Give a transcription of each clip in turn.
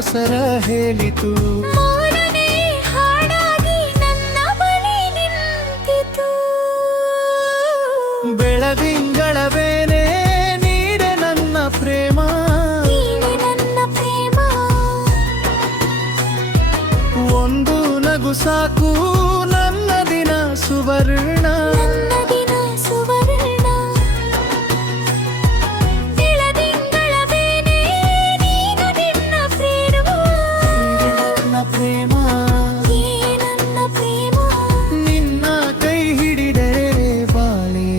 ಹೆಸರ ಹೇಳಿತು. ಮೌನವೇ ಹಾಡಾಗಿ ನನ್ನ ಬಳಿ ನಿಂತಿತು. ಬೆಳದಿಂಗಳವೇನೆ ನೀಡೆ ನನ್ನ ಪ್ರೇಮ, ನೀನೆ ನನ್ನ ಪ್ರೇಮ. ಒಂದು ನಗು ಸಾಕು ನನ್ನ ದಿನ ಸುವರ್ಣ. ನನ್ನ ದಿನ ಸುವರ್ಣ. ಬೆಳದಿಂಗಳವೇನೆ ನೀನು ನಿನ್ನ ಪ್ರೇಮ. ನನ್ನ ಪ್ರೇಮ, ನೀನೆ ನನ್ನ ಪ್ರೇಮ. ನಿನ್ನ ಕೈ ಹಿಡಿದರೆ ಬಾಳೆ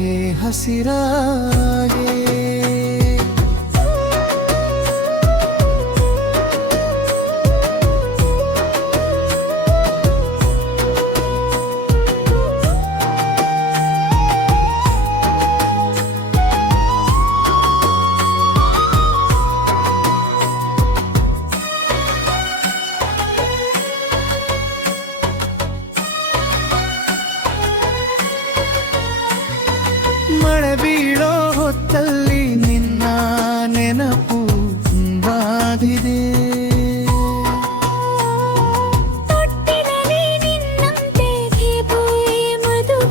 ಹಸಿರಾಗೆ. ಮಳೆ ಬೀಳೋ ಹೊತ್ತಲ್ಲಿ ನಿನ್ನ ನೆನಪು ಬಾದಿದೆ. ತೊಟ್ಟಿಲಲ್ಲಿ ನಿನ್ನಂತೆ ದೀಪವೇ ಮಧುವಾಗಿದು.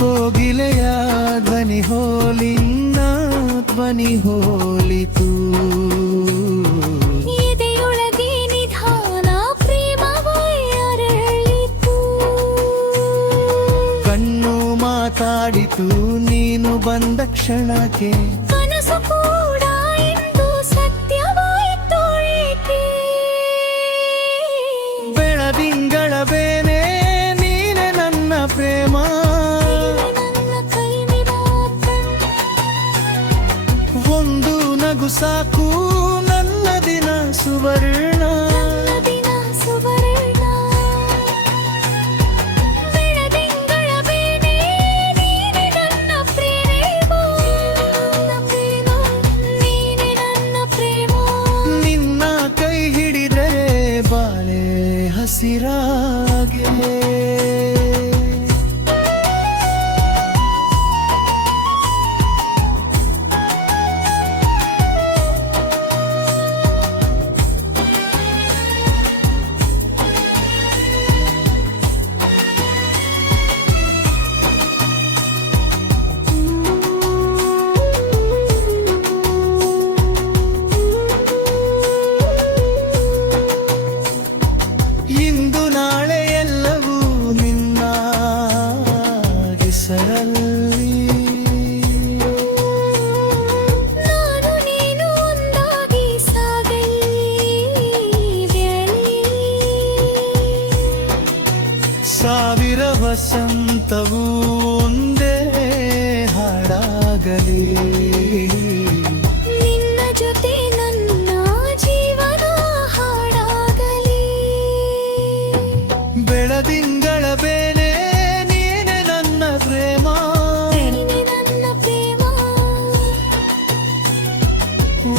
ಕೋಗಿಲೆಯ ಧ್ವನಿ ಹೋಲಿನ್ನ ಧ್ವನಿ ಹೋಲಿತು. ಎದೆಯೊಳಗೆ ನಿಧಾನ ಪ್ರೇಮವೇ ಅರಳಿತು. ಕಣ್ಣು ಮಾತಾಡಿತು ನೀನು ಬಂದ ಕ್ಷಣಕ್ಕೆ. ಕನಸು ಕೂಡ ಇಂದು ಸತ್ಯವಾಯಿತು ಏಕೆ? ಬೆಳದಿಂಗಳವೇನೆ ನೀನೆ ನನ್ನ ಪ್ರೇಮ, ನನ್ನ ಕೈ ಬಿಡಾತ. ಒಂದು ನಗು ಸಾಕು ನನ್ನ ದಿನ ಸುವರ್ಣ. ನನ್ನ ದಿನ ಸುವರ್ಣ. ಬೆಳದಿಂಗಳವೇನೆ ನೀನೆ ನನ್ನ ಪ್ರೇಮ. ನನ್ನ ಪ್ರೇಮ. ನೀನೆ ನನ್ನ ಪ್ರೇಮ. ನಿನ್ನ ಕೈ ಹಿಡಿದರೆ ಬಾಳೆ ಹಸಿರಾಗೆ. ಇಂದು ನಾಳೆ ಎಲ್ಲವೂ ನಿನ್ನ ಹೆಸರಲ್ಲಿ. ನಾನು ನೀನು ಒಂದಾಗಿ ಸಾಗಲಿ ಬೆಳಲಿ. ಸಾವಿರ ವಸಂತವು ಒಂದೇ ಹಾಡಾಗಲಿ. ನಿನ್ನ ಜೊತೆ ನನ್ನ ಜೀವನ ಹಾಡಾಗಲಿ. ಬೆಳದಿಂಗಳವೇನೆ ನೀನೆ ನನ್ನ ಪ್ರೇಮ, ನೀನೆ ನನ್ನ ಪ್ರೇಮ.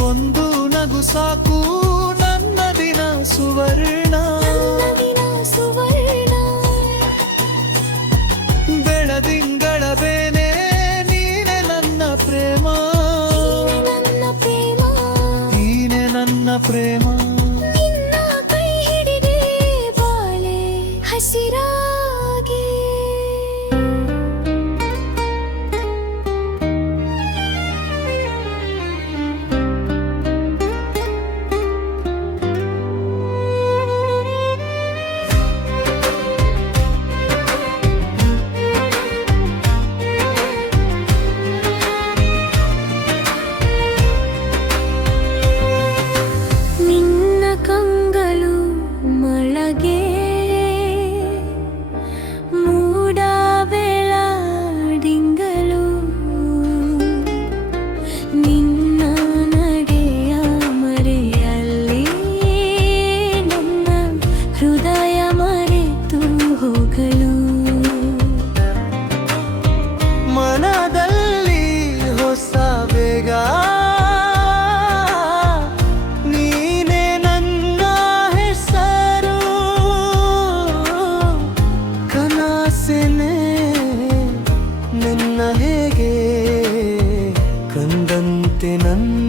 ಒಂದು ನಗು ಸಾಕು ನನ್ನ ದಿನ ಸುವರ್ಣ. ನನ್ನ ದಿನ ಸುವರ್ಣ. ಬೆಳದಿಂಗಳವೇನೆ ನೀನೆ ನನ್ನ ಪ್ರೇಮ, ನೀನೆ ನನ್ನ ಪ್ರೇಮ. ನೀನೆ ನನ್ನ ಪ್ರೇಮ. ನಿನ್ನ ಕೈ ಹಿಡಿದೆ ಬಾಳೆ ಹಸಿರಾಗಿ.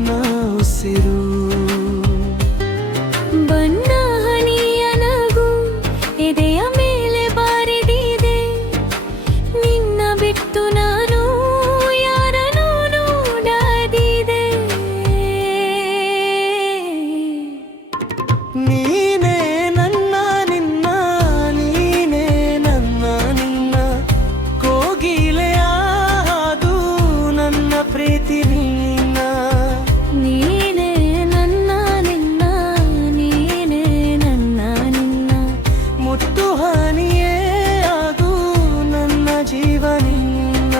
ನನ್ನ ಉಸಿರು. ಬಣ್ಣ ಹನಿಯ ನಗು ಎದೆಯ ಮೇಲೆ ಬಾರಿದಿದೆ, ನಿನ್ನ ಬಿಟ್ಟು ನಾನು ಯಾರನ್ನೂ ನೋಡದಿದೆ. ನೀನೇ ನನ್ನ ನಿನ್ನ, ನೀನೇ ನನ್ನ ನಿನ್ನ, ಕೋಗಿಲೆಯ ಹಾದು ನನ್ನ ಪ್ರೀತಿ ನಿನ್ನ. ನೀನೇ ನನ್ನ ನಿನ್ನ, ನೀನೇ ನನ್ನ ನಿನ್ನ, ಮುತ್ತು ಹನಿಯೇ ಅದು ನನ್ನ ಜೀವ ನಿನ್ನ.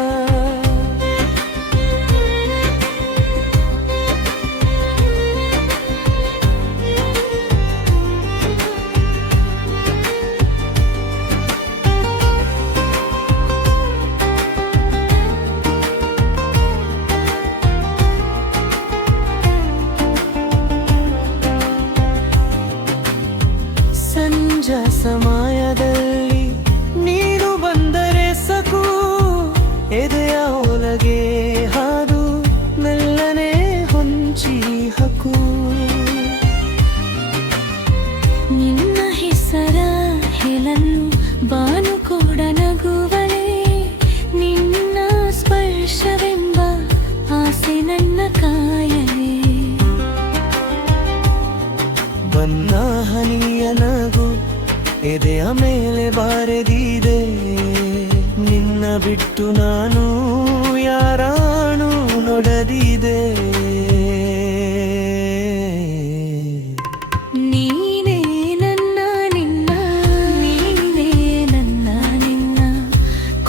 ಸಂಜೆ ಸಮಯದಲ್ಲಿ ನೀನು ಬಂದರೆ ಸಾಕು, ಎದೆಯ ಒಳಗೆ ಹಾದು ಮೆಲ್ಲನೆ ಹೊಂಚಿ ಹಕ್ಕು. ನಿನ್ನ ಹೆಸರ ಹೇಳಲು ಬಾನು ಕೂಡ ನಗುವಳೆ, ನಿನ್ನ ಸ್ಪರ್ಶವೆಂಬ ಆಸೆ ನನ್ನ ಕಾಯಲೇ. ಬಣ್ಣ ಹನಿಯ ನಗು ಎದೆಯ ಮೇಲೆ ಬಾರೆದಿದೆ, ನಿನ್ನ ಬಿಟ್ಟು ನಾನು ಯಾರಾಣು ನೋಡದಿದೆ. ನೀನೇ ನನ್ನ ನಿನ್ನ, ನೀನೇ ನನ್ನ ನಿನ್ನ,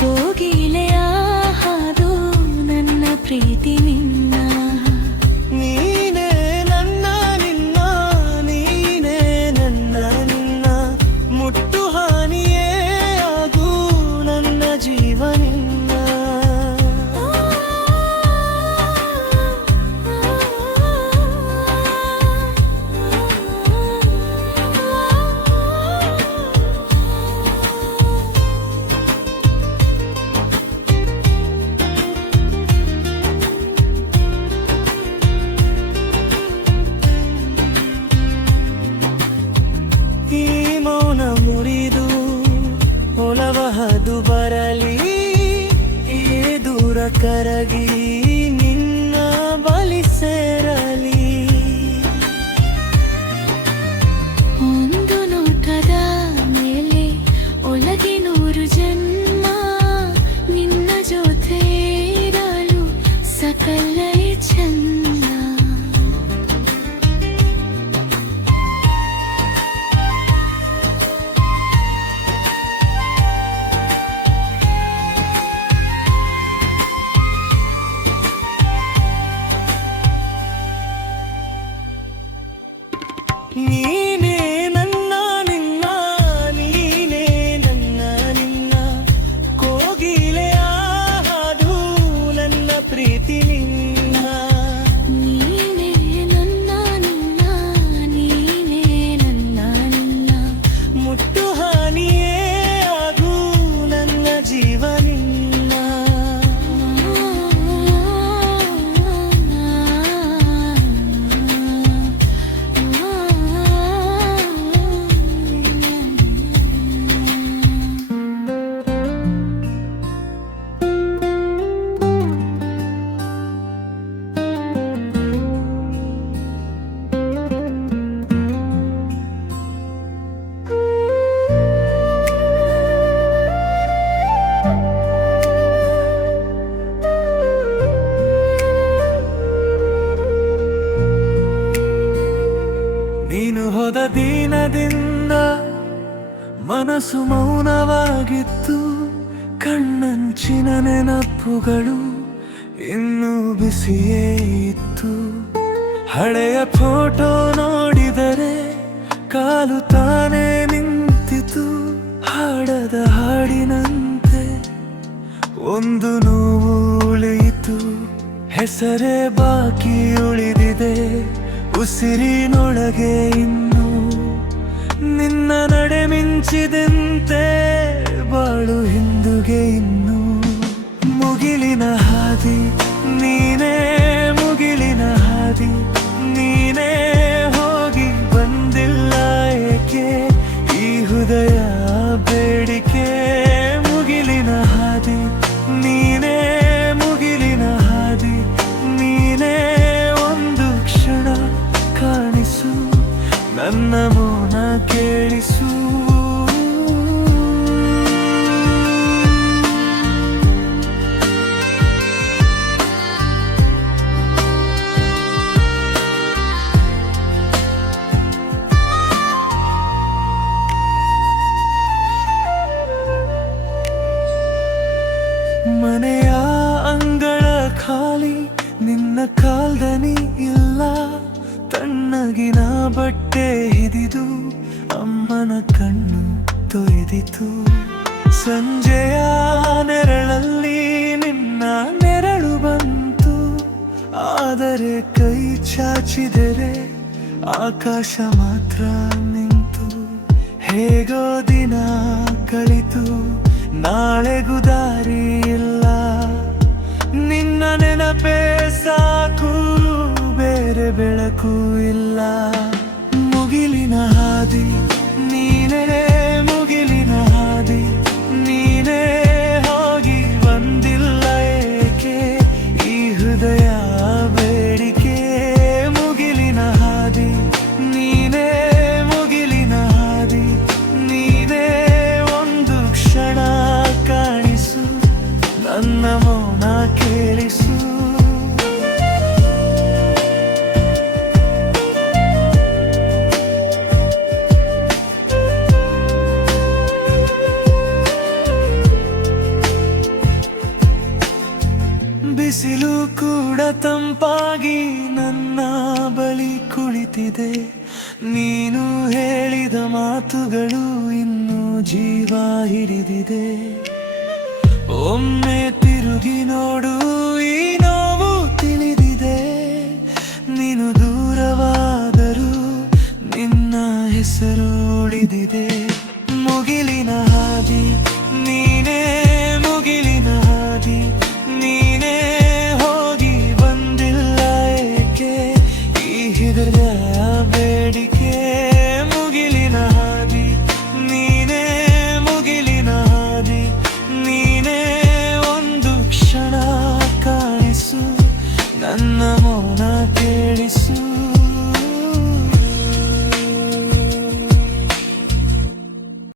ಕೋಗಿಲೆಯ ಹಾದು ನನ್ನ ಪ್ರೀತಿ ನಿನ್ನ. ನೀನೇ ನನ್ನ ನಿನ್ನ, ನೀನೇ ನನ್ನ ನಿನ್ನ, ಮುಟ್ಟು ಹಾನಿಯೇ ಆಗು ನನ್ನ ಜೀವ ನಿನ್ನ. ಈ ಮೌನ ಮುರಿದು ಒಲವ ಹದು ಬರಲಿ, ಈ ದೂರ ಕರಗಿ ನಿನ್ನ ಬಳಿ ಸೇರಲಿ. ಒಂದು ನೋಟದ ಮೇಲೆ ಒಳಗೆ 100 ಜನ್ಮ, ನಿನ್ನ ಜೊತೆ ಇರಲು ಸಕಲ ಚಂದ. ನೀನೇ ನನ್ನ ನಿನ್ನ, ನೀನೇ ನನ್ನ ನಿನ್ನ, ಕೋಗಿಲೆಯ ಹಾದು ನನ್ನ ಪ್ರೀತಿ ನಿನ್ನ. ನೀನೇ ನನ್ನ ನಿನ್ನ, ನೀನೇ ನನ್ನ ನಿನ್ನ, ಮುಟ್ಟು ಹಾನಿಯೇ ಆಗು ನನ್ನ ಜೀವ ನಿನ್ನ. ನೀನು ಹೋದ ದಿನದಿಂದ ಮನಸ್ಸು ಮೌನವಾಗಿತ್ತು, ಕಣ್ಣಂಚಿನ ನೆನಪುಗಳು ಇನ್ನೂ ಬಿಸಿಯೇ ಇತ್ತು. ಹಳೆಯ ಫೋಟೋ ನೋಡಿದರೆ ಕಾಲು ತಾನೇ ನಿಂತಿತು, ಹಾಡದ ಹಾಡಿನಂತೆ ಒಂದು ನೋವು ಉಳಿಯಿತು. ಹೆಸರೇ ಬಾಕಿ ಉಳಿದಿದೆ ಉಸಿರಿನೊಳಗೆ ಇನ್ನು, ನಿನ್ನ ನಡೆ ಮಿಂಚಿದಂತೆ ಬಾಳು ಹಿಂದುಗೆ ಇನ್ನು. ಮುಗಿಲಿನ ಹಾದಿ ನೀನೇ, ಮುಗಿಲಿನ ಹಾದಿ ಬಟ್ಟೆ ಹಿಡಿದು ಅಮ್ಮನ ಕಣ್ಣು ತೊಯ್ದಿತು. ಸಂಜೆಯ ನೆರಳಲ್ಲಿ ನಿನ್ನ ನೆರಳು ಬಂತು. ಆದರೆ ಕೈ ಚಾಚಿದರೆ ಆಕಾಶ ಮಾತ್ರ ನಿಂತು. ಹೇಗೋ ದಿನ ಕಳಿತು, ನಾಳೆಗೂ ದಾರಿ ಇಲ್ಲ. ನಿನ್ನ ನೆನಪೇ ಸಾಕು, ಬೇರೆ ಬೆಳಕು ಇಲ್ಲ. ಮುಗಿಲಿನ ಹಾದಿ ನೀನೇ, ಮುಗಿಲಿನ ಹಾದಿ ನೀನೇ, ಹೋಗಿ ಬಂದಿಲ್ಲ ಏಕೆ ಈ ಹೃದಯ ಬೇಡಿಕೆ. ಮುಗಿಲಿನ ಹಾದಿ ನೀನೇ, ಮುಗಿಲಿನ ಹಾದಿ ನೀನೇ, ಒಂದು ಕ್ಷಣ ಕಾಣಿಸು, ನನ್ನ ಮೌನ ಕೇಳಿಸು. ಬಿಸಿಲು ಕೂಡ ತಂಪಾಗಿ ನನ್ನ ಬಳಿ ಕುಳಿತಿದೆ. ನೀನು ಹೇಳಿದ ಮಾತುಗಳು ಇನ್ನೂ ಜೀವ ಹಿಡಿದಿದೆ. ಒಮ್ಮೆ